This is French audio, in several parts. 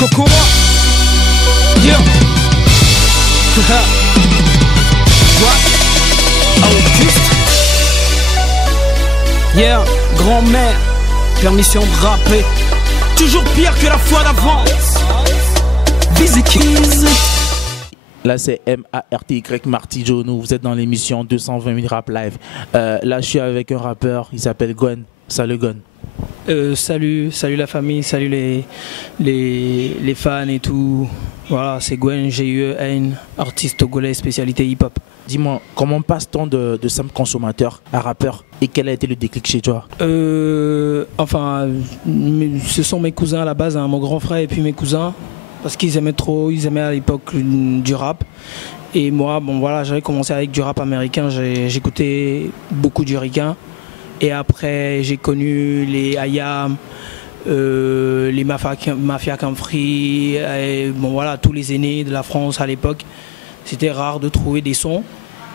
Coco, yeah. What? Autiste. Yeah, grand-mère, permission de rapper. Toujours pire que la fois d'avant. Busy Keys. Là c'est M-A-R-T-Y Marty Jono, vous êtes dans l'émission 220 000 Rap Live. Là je suis avec un rappeur, il s'appelle Gwen. Salut Gwen. Salut la famille, salut les fans et tout. Voilà, c'est Gwen, G-U-E-N, artiste togolais, spécialité hip-hop. Dis-moi, comment passe-t-on de simple consommateur à rappeur et quel a été le déclic chez toi? Enfin, ce sont mes cousins à la base, hein, mon grand frère et puis mes cousins. Parce qu'ils aimaient à l'époque du rap. Et moi, bon voilà, j'avais commencé avec du rap américain, j'écoutais beaucoup du ricain. Et après, j'ai connu les IAM, les Mafia Camfree, bon voilà, tous les aînés de la France à l'époque. C'était rare de trouver des sons.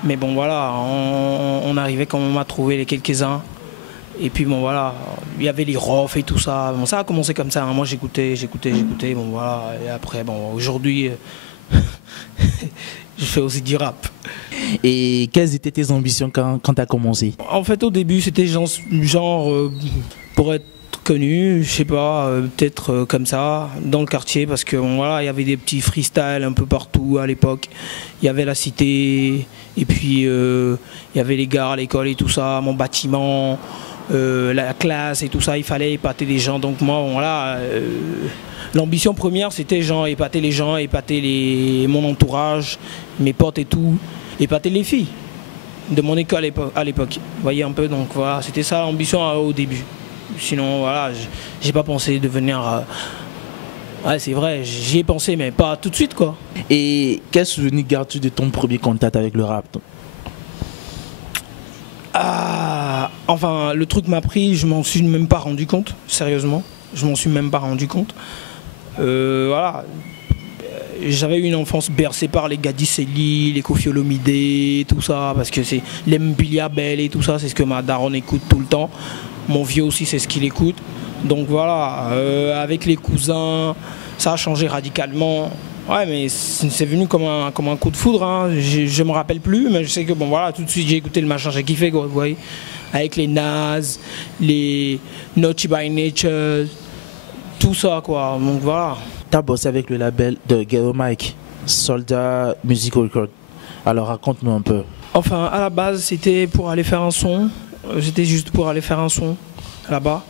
Mais bon voilà, on arrivait quand même à trouver les quelques-uns. Et puis bon voilà, il y avait les Rof et tout ça. Bon, ça a commencé comme ça, hein. Moi j'écoutais, bon voilà. Et après, bon, aujourd'hui, je fais aussi du rap. Et quelles étaient tes ambitions quand tu as commencé? En fait, au début, c'était genre pour être connu, je sais pas, peut-être comme ça, dans le quartier, parce que bon, voilà, il y avait des petits freestyles un peu partout à l'époque. Il y avait la cité, et puis il y avait les gares, l'école et tout ça, mon bâtiment. La classe et tout ça, il fallait épater les gens. Donc moi, bon, voilà, l'ambition première, c'était genre épater les gens, épater mon entourage, mes potes et tout, épater les filles de mon école à l'époque. Vous voyez un peu, donc voilà, c'était ça l'ambition au début. Sinon, voilà, j'ai pas pensé devenir... Ouais, c'est vrai, j'y ai pensé, mais pas tout de suite, quoi. Et quel souvenir gardes-tu de ton premier contact avec le rap? Enfin, le truc m'a pris, je m'en suis même pas rendu compte, sérieusement. Je m'en suis même pas rendu compte. Voilà. J'avais eu une enfance bercée par les Gadi Sely, les Koffi Olomide, tout ça, parce que c'est les Mbilia Bel et tout ça, c'est ce que ma daronne écoute tout le temps. Mon vieux aussi, c'est ce qu'il écoute. Donc voilà, avec les cousins, ça a changé radicalement. Ouais, mais c'est venu comme un coup de foudre, hein. Je me rappelle plus, mais je sais que bon voilà, tout de suite j'ai écouté le machin, j'ai kiffé, quoi, vous voyez. Avec les Nas, les Naughty by Nature, tout ça, quoi. Donc voilà. Tu as bossé avec le label de Ghetto Mike, Soldat Music Record. Alors raconte-nous un peu. Enfin, à la base, c'était pour aller faire un son. J'étais juste pour aller faire un son là-bas.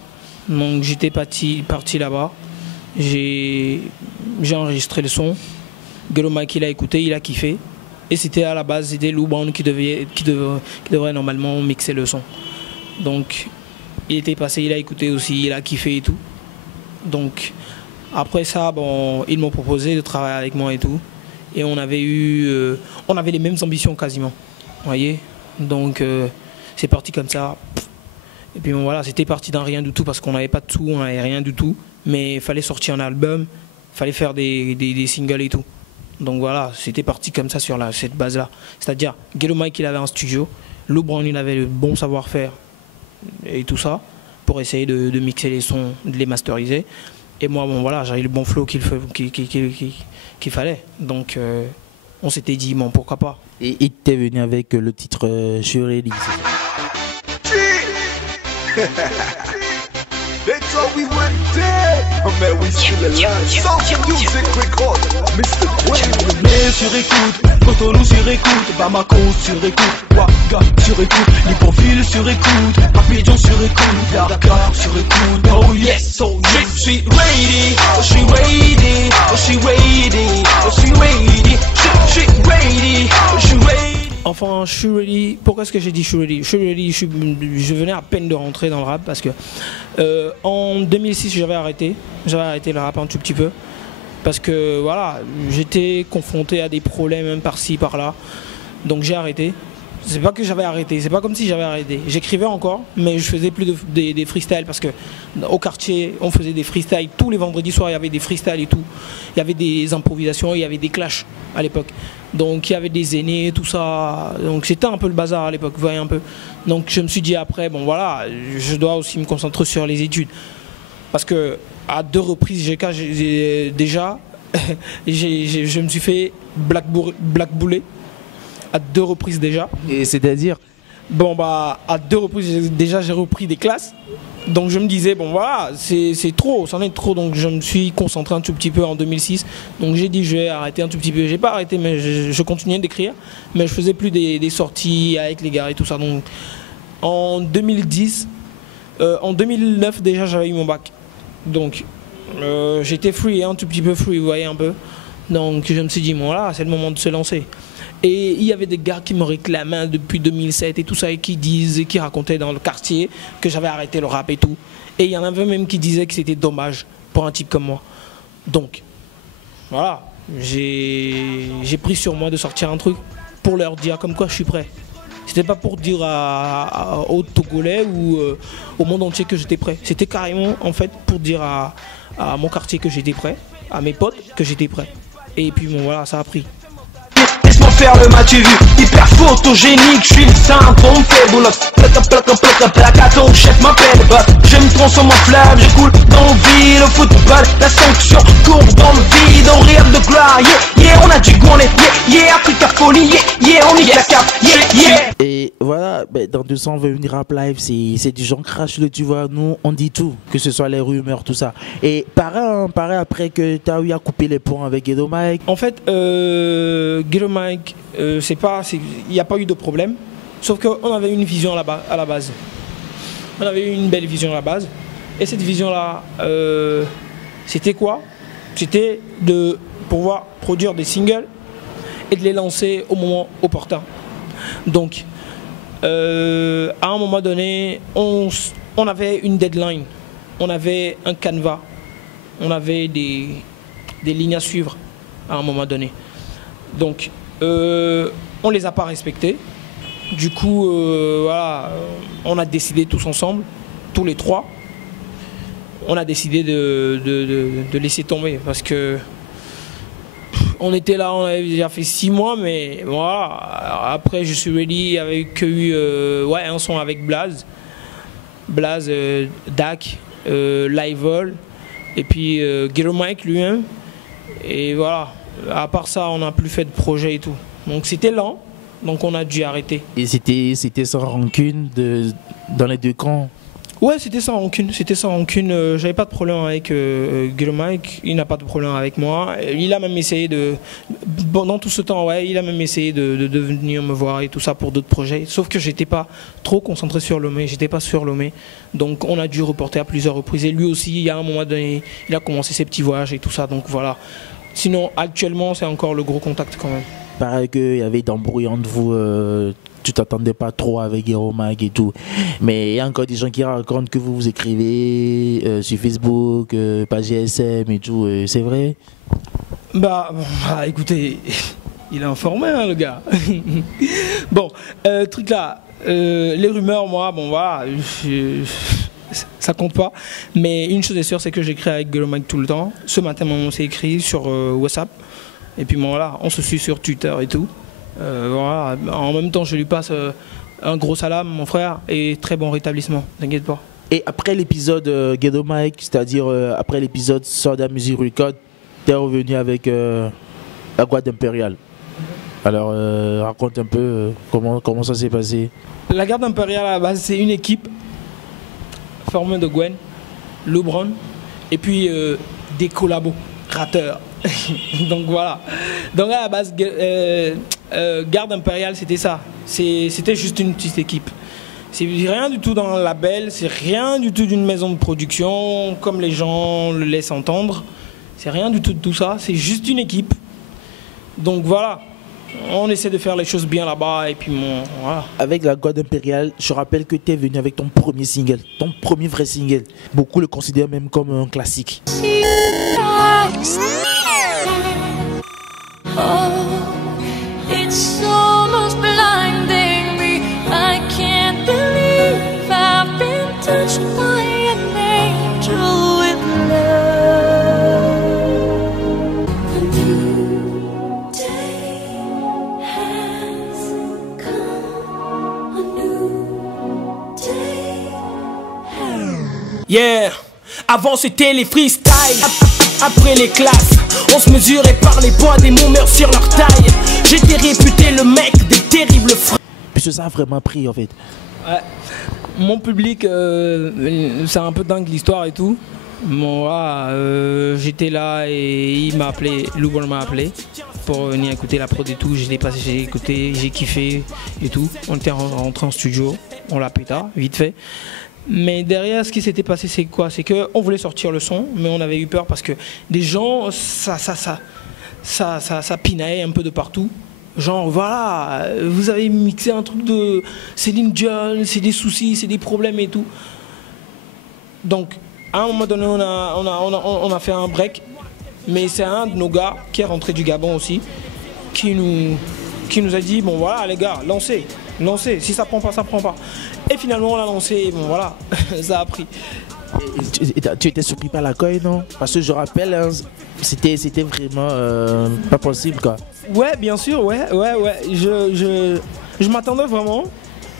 Donc j'étais parti là-bas. J'ai enregistré le son. Ghetto Mike, il a écouté, il a kiffé. Et c'était à la base, c'était Lou Brown qui devrait normalement mixer le son. Donc il était passé, il a écouté aussi, il a kiffé et tout. Donc après ça, bon, ils m'ont proposé de travailler avec moi et tout. Et on avait les mêmes ambitions quasiment. Vous voyez? Donc c'est parti comme ça. Et puis bon, voilà, c'était parti d'un rien du tout parce qu'on n'avait pas de sous, on n'avait rien du tout. Mais il fallait sortir un album, il fallait faire des singles et tout. Donc voilà, c'était parti comme ça sur cette base-là. C'est-à-dire, Ghetto Mike, il avait un studio, Lou Brown, il avait le bon savoir-faire et tout ça, pour essayer de mixer les sons, de les masteriser. Et moi, bon voilà, j'avais le bon flow qu'il fallait. Donc on s'était dit, bon, pourquoi pas. Et il t'est venu avec le titre Shureli. They thought we were dead. Oh man, we still alive. Some music record, Mr. Gwen. Mais sur écoute, Cotonou sur écoute, Bamako sur écoute, Ouaga sur écoute, Libreville sur écoute, Abidjan sur écoute, Dakar sur écoute. Oh yes, oh yes. She ready, oh she ready, oh she ready, oh she ready, she ready, oh she ready. Enfin, je suis ready. Pourquoi est-ce que j'ai dit je suis ready? Je suis ready, je venais à peine de rentrer dans le rap parce que en 2006 j'avais arrêté le rap un tout petit peu parce que voilà, j'étais confronté à des problèmes par-ci par-là, donc j'ai arrêté. C'est pas que j'avais arrêté, c'est pas comme si j'avais arrêté. J'écrivais encore, mais je faisais plus des freestyles parce que au quartier, on faisait des freestyles. Tous les vendredis soirs, il y avait des freestyles et tout. Il y avait des improvisations, il y avait des clashs à l'époque. Donc il y avait des aînés, tout ça. Donc c'était un peu le bazar à l'époque, vous voyez un peu. Donc je me suis dit après, bon voilà, je dois aussi me concentrer sur les études. Parce que à 2 reprises, déjà, je me suis fait blackbouler à 2 reprises déjà. Et c'est-à-dire? Bon, bah, à 2 reprises, déjà, j'ai repris des classes. Donc, je me disais, bon, voilà, c'est trop, c'en est trop. Donc, je me suis concentré un tout petit peu en 2006. Donc, j'ai dit, je vais arrêter un tout petit peu. J'ai pas arrêté, mais je continuais d'écrire. Mais je faisais plus des sorties avec les gars et tout ça. Donc, en 2010, en 2009, déjà, j'avais eu mon bac. Donc, j'étais free, un tout petit peu free, vous voyez un peu. Donc, je me suis dit, bon, voilà, c'est le moment de se lancer. Et il y avait des gars qui me réclamaient depuis 2007 et tout ça, et qui racontaient dans le quartier que j'avais arrêté le rap et tout. Et il y en avait même qui disaient que c'était dommage pour un type comme moi. Donc, voilà, j'ai pris sur moi de sortir un truc pour leur dire comme quoi je suis prêt. C'était pas pour dire aux Togolais ou au monde entier que j'étais prêt. C'était carrément en fait pour dire à mon quartier que j'étais prêt, à mes potes que j'étais prêt. Et puis bon voilà, ça a pris. Laisse-moi faire le match vu, hyper photogénique, je suis le syndrome faible. Placato, chef m'appelle, je me transforme en flamme, je coule dans le vide, le football, la sanction court dans le vide, on rêve de gloire, yeah, on a du goût, on est, yeah, Africa folie, yeah, on y est la carte, yeah. Et voilà, ben, dans 220 Rap Live, c'est du genre crash-le, tu vois, nous on dit tout, que ce soit les rumeurs, tout ça. Et pareil après que tu as eu à couper les ponts avec Ghetto Mike. En fait, Ghetto Mike, il n'y a pas eu de problème, sauf qu'on avait une vision à la base. On avait eu une belle vision à la base. Et cette vision-là, c'était quoi? C'était de pouvoir produire des singles et de les lancer au moment opportun. Donc, à un moment donné, on avait une deadline, on avait un canevas, on avait des lignes à suivre à un moment donné. Donc, on ne les a pas respectées. Du coup, voilà, on a décidé tous ensemble, tous les 3, on a décidé de laisser tomber parce que on était là, on avait déjà fait 6 mois, mais voilà. Après, je suis ready avec un son avec Blaze, Dak, Livol, et puis Ghetto Mike lui-même. Et voilà. À part ça, on n'a plus fait de projet et tout. Donc c'était lent, donc on a dû arrêter. Et c'était sans rancune dans les 2 camps? Ouais, c'était sans rancune. J'avais pas de problème avec Ghetto Mike. Il n'a pas de problème avec moi. Il a même essayé dans tout ce temps, ouais, il a même essayé de venir me voir et tout ça pour d'autres projets. Sauf que j'étais pas trop concentré sur Lomé. J'étais pas sur Lomé. Donc on a dû reporter à plusieurs reprises. Et lui aussi, il y a un moment donné, il a commencé ses petits voyages et tout ça. Donc voilà. Sinon, actuellement, c'est encore le gros contact quand même. Pareil qu'il y avait d'embrouilles entre vous, tu t'attendais pas trop avec Ghetto Mike et tout. Mais il y a encore des gens qui racontent que vous écrivez sur Facebook, pas GSM et tout. C'est vrai? Bah, écoutez, il est informé, hein, le gars. Bon, truc là, les rumeurs, moi, bon voilà, ça compte pas. Mais une chose est sûre, c'est que j'écris avec Ghetto Mike tout le temps. Ce matin, on s'est écrit sur WhatsApp. Et puis bon, voilà, on se suit sur Twitter et tout. Voilà. En même temps, je lui passe un gros salam, mon frère, et très bon rétablissement, t'inquiète pas. Et après l'épisode Ghetto Mike, c'est-à-dire après l'épisode Soda Music Record, tu es revenu avec la Garde Impériale. Alors raconte un peu comment ça s'est passé. La Garde Impériale à la base, c'est une équipe formée de Gwen, LeBron, et puis des collaborateurs. Donc voilà. Donc à la base, Garde Impériale, c'était ça. C'était juste une petite équipe. C'est rien du tout dans un label, c'est rien du tout d'une maison de production, comme les gens le laissent entendre. C'est rien du tout de tout ça, c'est juste une équipe. Donc voilà. On essaie de faire les choses bien là-bas et puis voilà. Avec la Garde Impériale, je rappelle que tu es venu avec ton premier single, ton premier vrai single. Beaucoup le considèrent même comme un classique. Oh, it's almost blinding me. I can't believe I've been touched by an angel with love. A new day has come. A new day has... Yeah, Avant c'était les freestyles, après les classes, on se mesurait par les poids des moumeurs sur leur taille. J'étais réputé le mec des terribles frères. Puisque ça a vraiment pris en fait. Ouais. Mon public, c'est un peu dingue l'histoire et tout. Bon, voilà, j'étais là et il m'a appelé, Loubon m'a appelé pour venir écouter la prod et tout. J'ai écouté, j'ai kiffé et tout. On était rentré en studio, on l'a péta, vite fait. Mais derrière, ce qui s'était passé, c'est quoi? C'est qu'on voulait sortir le son, mais on avait eu peur parce que des gens, ça pinaillait un peu de partout. Genre, voilà, vous avez mixé un truc de Céline Dion, c'est des soucis, c'est des problèmes et tout. Donc, à un moment donné, on a fait un break. Mais c'est un de nos gars qui est rentré du Gabon aussi, qui nous a dit, bon voilà les gars, lancez, si ça prend pas, ça prend pas. Et finalement on l'a lancé et bon voilà, ça a pris. Tu étais surpris par l'accueil, non? Parce que je rappelle, hein, c'était vraiment pas possible quoi. Ouais, bien sûr, ouais. Je m'attendais vraiment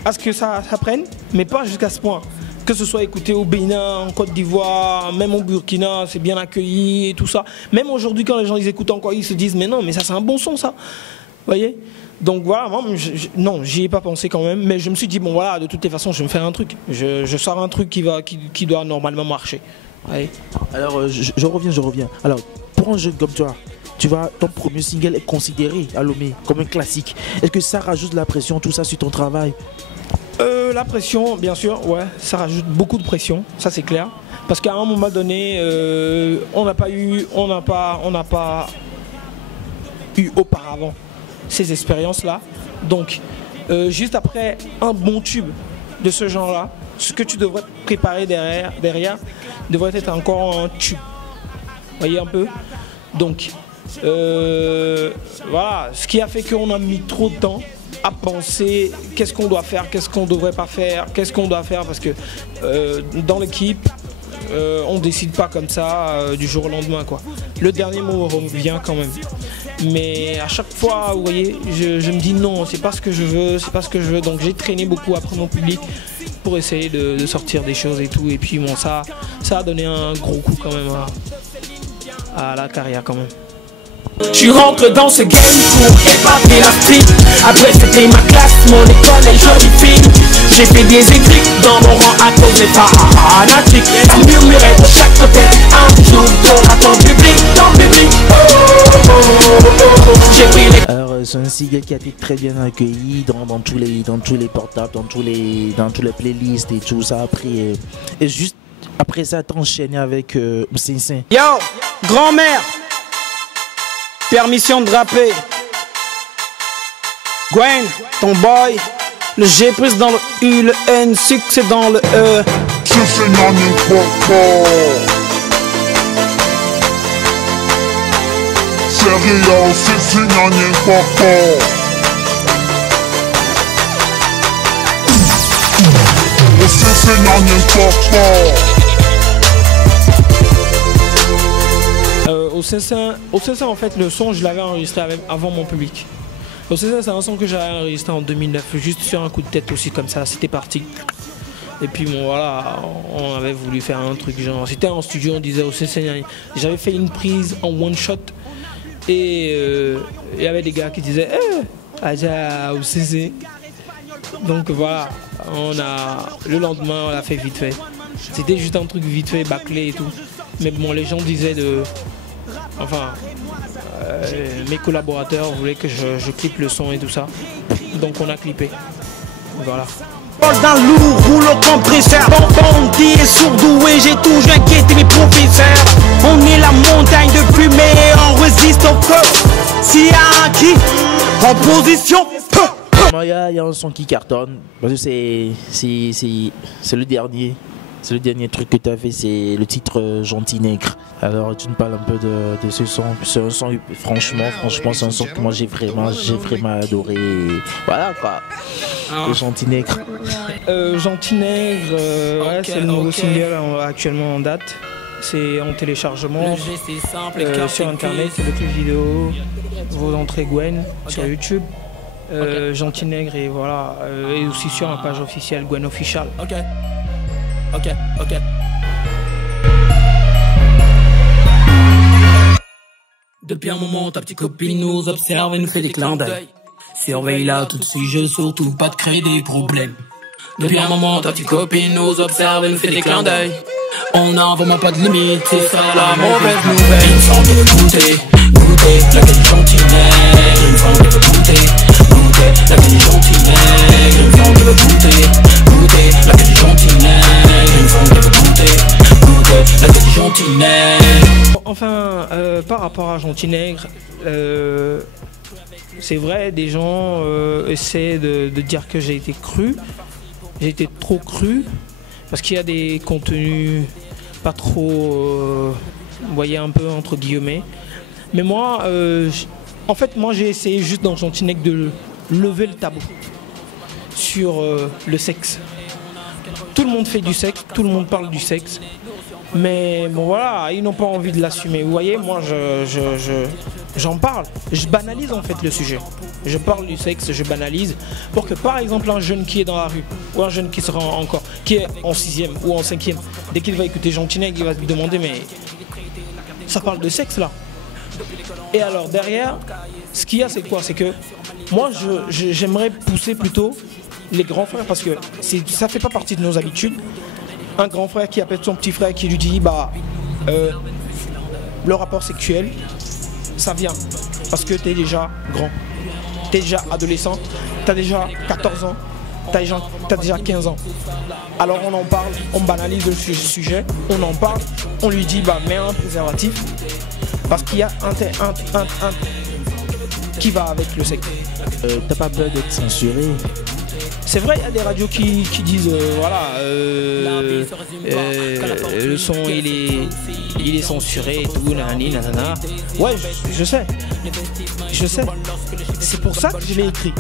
à ce que ça prenne, mais pas jusqu'à ce point. Que ce soit écouté au Bénin, en Côte d'Ivoire, même au Burkina, c'est bien accueilli et tout ça. Même aujourd'hui, quand les gens ils écoutent encore, ils se disent mais non, mais ça c'est un bon son ça. Vous voyez? Donc voilà, moi, non, j'y ai pas pensé quand même, mais je me suis dit bon voilà, de toutes les façons, je vais me faire un truc. Je sors un truc qui doit normalement marcher. Voyez? Alors je reviens. Alors pour un jeune comme toi, tu vois, ton premier single est considéré à Lomé comme un classique. Est-ce que ça rajoute la pression, tout ça sur ton travail? La pression, bien sûr, ouais, ça rajoute beaucoup de pression, ça c'est clair. Parce qu'à un moment donné, on n'a pas eu auparavant ces expériences-là. Donc, juste après un bon tube de ce genre-là, ce que tu devrais préparer derrière devrait être encore un tube. Vous voyez un peu? Donc, voilà, ce qui a fait qu'on a mis trop de temps à penser qu'est-ce qu'on doit faire, qu'est-ce qu'on devrait pas faire, qu'est-ce qu'on doit faire, parce que dans l'équipe, on décide pas comme ça du jour au lendemain quoi. Le dernier mot revient quand même. Mais à chaque fois, vous voyez, je me dis non, c'est pas ce que je veux, donc j'ai traîné beaucoup après mon public pour essayer de sortir des choses et tout. Et puis bon, ça a donné un gros coup quand même à la carrière quand même. Je rentre dans ce game pour épater la street. Après c'était ma classe, mon école et jolie fille. J'ai fait des écrits dans mon rang à cause des fanatiques. Ça murmurait de chaque côté, un jour t'auras ton public, J'ai pris les... Alors c'est un single qui a été très bien accueilli dans tous les portables, dans tous les playlists et tout ça. Après, et juste après ça t'as enchaîné avec Msensén. Yo, grand-mère, permission de rapper. Gwen, ton boy, le G plus dans le U, le N, succès dans le E. Au Cessin, en fait, le son, je l'avais enregistré avant mon public. Au Cessin, c'est un son que j'avais enregistré en 2009, juste sur un coup de tête aussi, comme ça, c'était parti. Et puis bon, voilà, on avait voulu faire un truc genre, c'était en studio, on disait au Cessin, j'avais fait une prise en one shot, et il y avait des gars qui disaient Aja au Cessin. Donc voilà, le lendemain, on l'a fait vite fait. C'était juste un truc vite fait, bâclé et tout. Mais bon, les gens disaient mes collaborateurs voulaient que je clippe le son et tout ça. Donc on a clippé. Voilà. Dans lourd, roule au compresseur. Bandit et sourdoué, j'ai toujours inquiété mes professeurs. On est la montagne de fumée, on résiste au feu. Si y'a un qui, en position. Il y a un son qui cartonne, parce que c'est le dernier. C'est le dernier truc que tu as fait, c'est le titre Gentil Nègre. Alors tu nous parles un peu de ce son. C'est un son, franchement, c'est un son que moi j'ai vraiment adoré. Voilà quoi. Le Gentil Nègre. Gentil Nègre, ouais, c'est le nouveau single actuellement en date. C'est en téléchargement sur internet, c'est le clip vidéo. Vous entrez Gwen sur YouTube. Gentil Nègre et voilà. Et aussi sur la page officielle Gwen Official. Ok. Depuis un moment, ta petite copine nous observe et nous fait des clins d'œil. Surveille-la tout de suite, je surtout pas de créer des problèmes. Depuis un moment, ta petite copine nous observe et nous fait des clins d'œil. On n'a vraiment pas de limite, c'est ça la mauvaise nouvelle. Il me semble qu'elle veut goûter, la belle gentille nègre. Il me semble qu'elle veut goûter, la belle gentille nègre. Il me semble qu'elle veut goûter, la belle gentille nègre. Il me semble qu'elle veut goûter, la belle gentille nègre. Enfin, par rapport à Gentil Nègre, c'est vrai, des gens essaient de dire que j'ai été cru. J'ai été trop cru parce qu'il y a des contenus pas trop, vous voyez, un peu entre guillemets. Mais moi, en fait, moi j'ai essayé juste dans Gentil Nègre de lever le tabou sur le sexe. Tout le monde fait du sexe, tout le monde parle du sexe. Mais bon voilà, ils n'ont pas envie de l'assumer. Vous voyez, moi j'en parle. Je banalise en fait le sujet. Je parle du sexe, je banalise. Pour que par exemple un jeune qui est dans la rue, ou un jeune qui sera encore, qui est en 6e ou en 5e, dès qu'il va écouter Gentil Nègre, il va se demander mais ça parle de sexe là. Et alors derrière, ce qu'il y a c'est quoi? C'est que moi j'aimerais pousser plutôt les grands frères parce que ça fait pas partie de nos habitudes. Un grand frère qui appelle son petit frère qui lui dit bah le rapport sexuel ça vient parce que t'es déjà grand, t'es déjà adolescent, t'as déjà 14 ans, t'as déjà 15 ans. Alors on en parle, on banalise le sujet, on en parle, on lui dit bah mets un préservatif parce qu'il y a un qui va avec le sexe. T'as pas peur d'être censuré? C'est vrai, il y a des radios qui disent voilà, le son il est censuré et tout, nanana. Ouais, je sais. C'est pour ça que je l'ai écrit.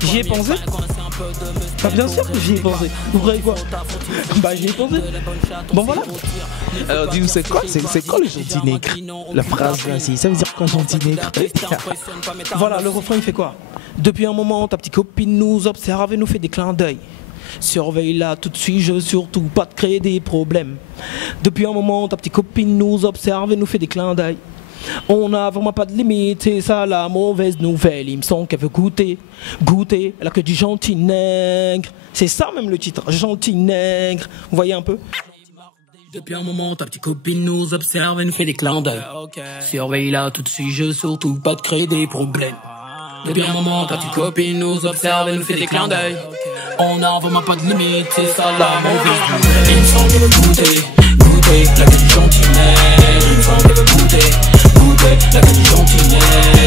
J'y ai pensé. Bah bien sûr que j'y ai pensé. Vous croyez quoi? Bah j'y ai pensé. Bon voilà. Alors dis-nous c'est quoi le Gentil Nègre? La phrase là, ça veut dire quoi Gentil Nègre? Voilà, le refrain il fait quoi? Depuis un moment, ta petite copine nous observe et nous fait des clins d'œil. Surveille-la tout de suite, je veux surtout pas te créer des problèmes. Depuis un moment, ta petite copine nous observe et nous fait des clins d'œil. On n'a vraiment pas de limite, c'est ça la mauvaise nouvelle. Il me semble qu'elle veut goûter, elle a que du Gentil Nègre. C'est ça même le titre, Gentil Nègre. Vous voyez un peu? Depuis un moment, ta petite copine nous observe et nous fait des clins d'œil. Surveille-la tout de suite, je veux surtout pas te créer des problèmes. Depuis un moment, ta petite copine nous observe et nous fait des clins d'œil. On n'a vraiment pas de limite, c'est ça la mauvaise nouvelle. Il me semble qu'elle veut goûter, la belle gentille nègre. Il me semble qu'elle veut goûter, la belle gentille nègre.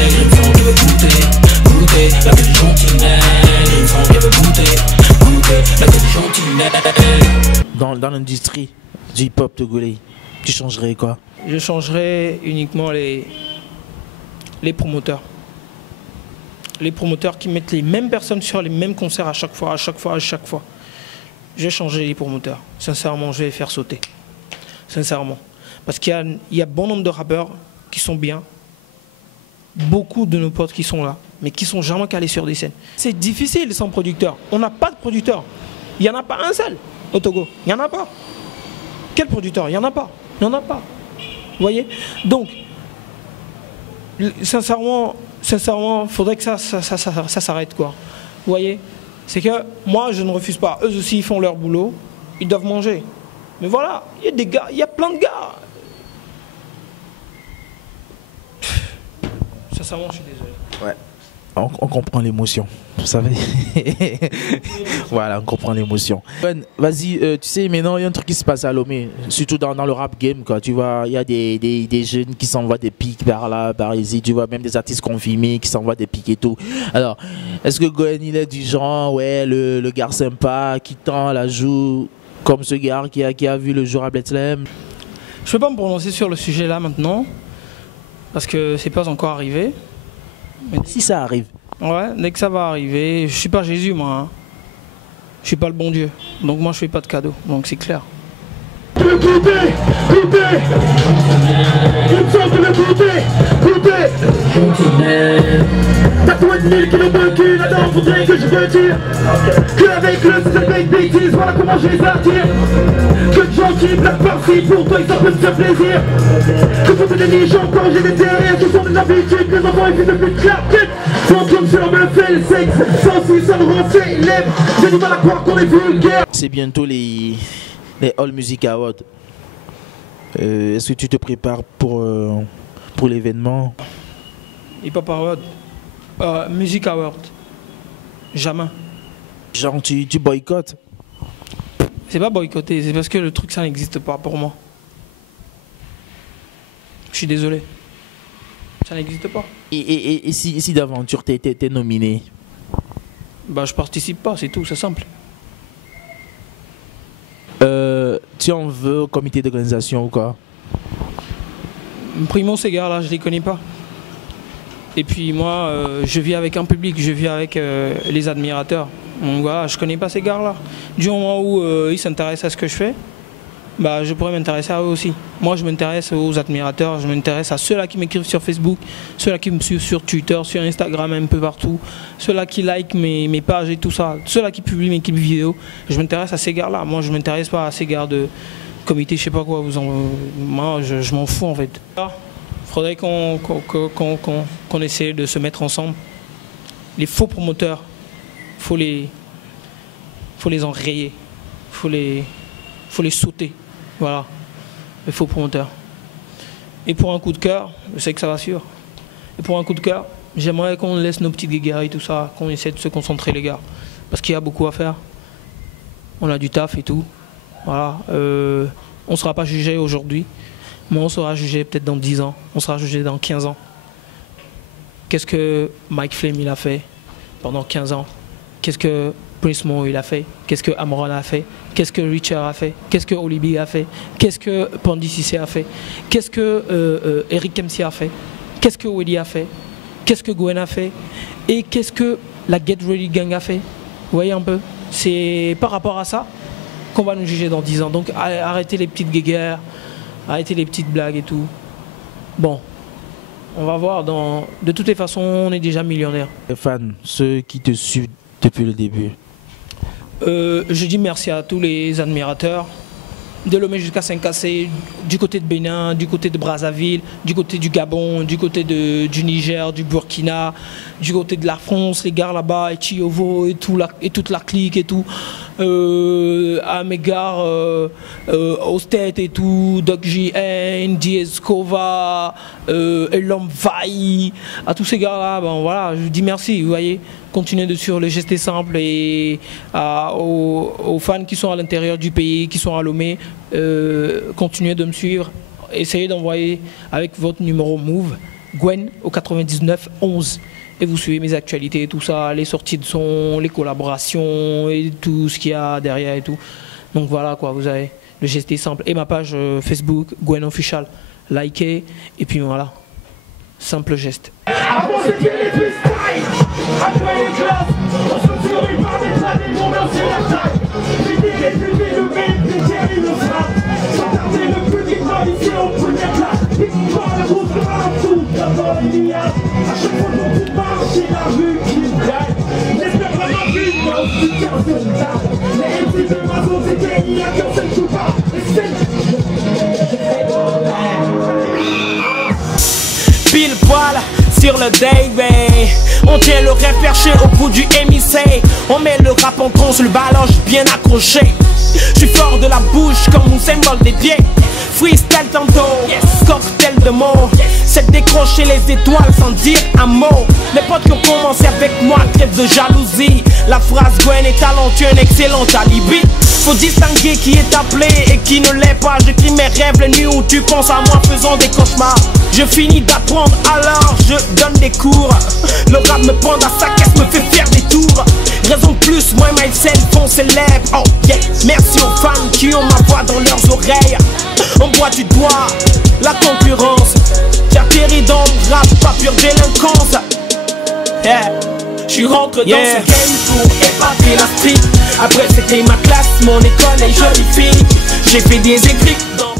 Il me semble qu'elle veut goûter, la belle gentille nègre. Il me semble qu'elle veut goûter, la belle gentille nègre. Dans l'industrie du hip-hop togolais, tu changerais quoi? Je changerais uniquement les promoteurs. Les promoteurs qui mettent les mêmes personnes sur les mêmes concerts à chaque fois. Je vais changer les promoteurs. Sincèrement, je vais les faire sauter. Sincèrement. Parce qu'il y a bon nombre de rappeurs qui sont bien. Beaucoup de nos potes qui sont là, mais qui sont jamais calés sur des scènes. C'est difficile sans producteur. On n'a pas de producteur. Il n'y en a pas un seul au Togo. Il n'y en a pas. Quel producteur? Il n'y en a pas. Il n'y en a pas. Vous voyez? Donc, sincèrement, il faudrait que ça s'arrête, quoi. Vous voyez? C'est que moi, je ne refuse pas. Eux aussi, ils font leur boulot. Ils doivent manger. Mais voilà, il y a des gars, il y a plein de gars. Sincèrement, je suis désolé. Ouais. On comprend l'émotion, vous savez. Voilà, on comprend l'émotion. Vas-y, tu sais, maintenant, il y a un truc qui se passe à Lomé, surtout dans le rap game, quoi. Tu vois, il y a des jeunes qui s'envoient des pics par là, par ici. Tu vois, même des artistes confirmés qui s'envoient des pics et tout. Alors, est-ce que Goen, il est du genre, ouais, le gars sympa, qui tend la joue, comme ce gars qui a vu le jour à Bethlehem? Je ne peux pas me prononcer sur le sujet là maintenant, parce que c'est pas encore arrivé. Mais si ça arrive. Ouais, dès que ça va arriver, je suis pas Jésus moi. Hein. Je suis pas le bon Dieu. Donc moi je fais pas de cadeaux. Donc c'est clair. T'as toi de 1000 kilos de cul, attends, faudrait que je retire. Que avec le seul bêtise, voilà comment je les attire. Que gentil, blague par-ci, pour toi, ça peut te faire plaisir. Que font des gens quand j'ai des terrains, ce sont des habitudes, les enfants ils font de plus de claquettes. Fantôme sur me fait le sexe, ça aussi ça le rend célèbre. J'ai du mal à croire qu'on est vulgaire. C'est bientôt les All Music Awards. Est-ce que tu te prépares pour l'événement? Hip Hop Award, Music Award, jamais. Genre tu boycottes? C'est pas boycotter, c'est parce que le truc ça n'existe pas pour moi. Je suis désolé. Ça n'existe pas. Et si d'aventure t'es nominé? Bah je participe pas, c'est tout, c'est simple. Tu en veux au comité d'organisation ou quoi? Primo, ces gars-là, je les connais pas. Et puis moi, je vis avec un public, je vis avec les admirateurs. Donc voilà, je connais pas ces gars-là. Du moment où ils s'intéressent à ce que je fais, bah, je pourrais m'intéresser à eux aussi. Moi, je m'intéresse aux admirateurs, je m'intéresse à ceux-là qui m'écrivent sur Facebook, ceux-là qui me suivent sur Twitter, sur Instagram, un peu partout, ceux-là qui like mes pages et tout ça, ceux-là qui publient mes clips vidéo. Je m'intéresse à ces gars-là. Moi, je m'intéresse pas à ces gars de comité, je sais pas quoi. Moi, je m'en fous en fait. Il faudrait qu'on essaie de se mettre ensemble. Les faux promoteurs, faut les enrayer, faut les sauter. Voilà, les faux promoteurs. Et pour un coup de cœur, je sais que ça va sûr. Et pour un coup de cœur, j'aimerais qu'on laisse nos petites guéguerres et tout ça, qu'on essaie de se concentrer les gars. Parce qu'il y a beaucoup à faire. On a du taf et tout. Voilà. On ne sera pas jugé aujourd'hui, mais on sera jugé peut-être dans 10 ans. On sera jugé dans 15 ans. Qu'est-ce que Mike Flame il a fait pendant 15 ans? Qu'est-ce que Prince Mo il a fait? Qu'est-ce que Amron a fait? Qu'est-ce que Richard a fait? Qu'est-ce que Olibi a fait? Qu'est-ce que Pandi Cissé a fait? Qu'est-ce que Eric Kemsi a fait? Qu'est-ce que Willy a fait? Qu'est-ce que Gwen a fait? Et qu'est-ce que la Get Ready Gang a fait? Vous voyez un peu? C'est par rapport à ça qu'on va nous juger dans 10 ans. Donc arrêtez les petites guéguerres, arrêtez les petites blagues et tout. Bon, on va voir. De toutes les façons, on est déjà millionnaires. Les fans, ceux qui te suivent depuis le début. Je dis merci à tous les admirateurs, de Lomé jusqu'à Saint-Cassé, du côté de Bénin, du côté de Brazzaville, du côté du Gabon, du côté du Niger, du Burkina, du côté de la France, les gars là-bas, et Chiovo et toute la clique et tout. À mes gars Ostet et tout, Doc JN, Diescova, Elom Vai, à tous ces gars-là, ben voilà, je dis merci, vous voyez. Continuez de suivre le geste est simple et aux fans qui sont à l'intérieur du pays, qui sont à Lomé, continuez de me suivre. Essayez d'envoyer avec votre numéro Move, Gwen au 99 11. Et vous suivez mes actualités et tout ça, les sorties de son, les collaborations et tout ce qu'il y a derrière et tout. Donc voilà quoi, vous avez le geste est simple. Et ma page Facebook, Gwen Official, likez et puis voilà, simple geste. Avant c'était les freestyles, après les classes, on se sourit par des années pour lancer la taille. J'ai dit les bébés, le mec, les Jerry, le frappe. Sans tarder le public va ici en première classe. Et qui parle la grosse grave, tout d'abord il y a. À chaque fois qu'on vous marche, c'est la rue qui gagne. J'espère vraiment plus, mais on se tient sur le tas. Les MC de ma zone, c'était il y a qu'un seul coup pas. Pile poil sur le day, on tient le rêve perché au bout du MIC. On met le rap en tronc sur le ballon, bien accroché. J'suis fort de la bouche comme un symbole des pieds. Freestyle tantôt, cocktail de mots. C'est décrocher les étoiles sans dire un mot. Les potes qui ont commencé avec moi trêvent de jalousie. La phrase Gwen est talentueux, un excellent alibi. Faut distinguer qui est appelé et qui ne l'est pas. J'écris mes rêves les nuits où tu penses à moi faisant des cauchemars. Je finis d'apprendre alors je donne des cours. Le rap me prend à sa caisse, me fait faire des tours. Raison de plus, moi et myself on célèbre. Oh yeah, merci aux fans qui ont ma voix dans leurs oreilles. On boit du doigt la concurrence. J'atterris dans le rap, pas pure délinquance. Yeah. J'suis rentré dans ce game pour épater la street. Après c'était ma classe, mon école et jolie fille. J'ai fait des écrits dans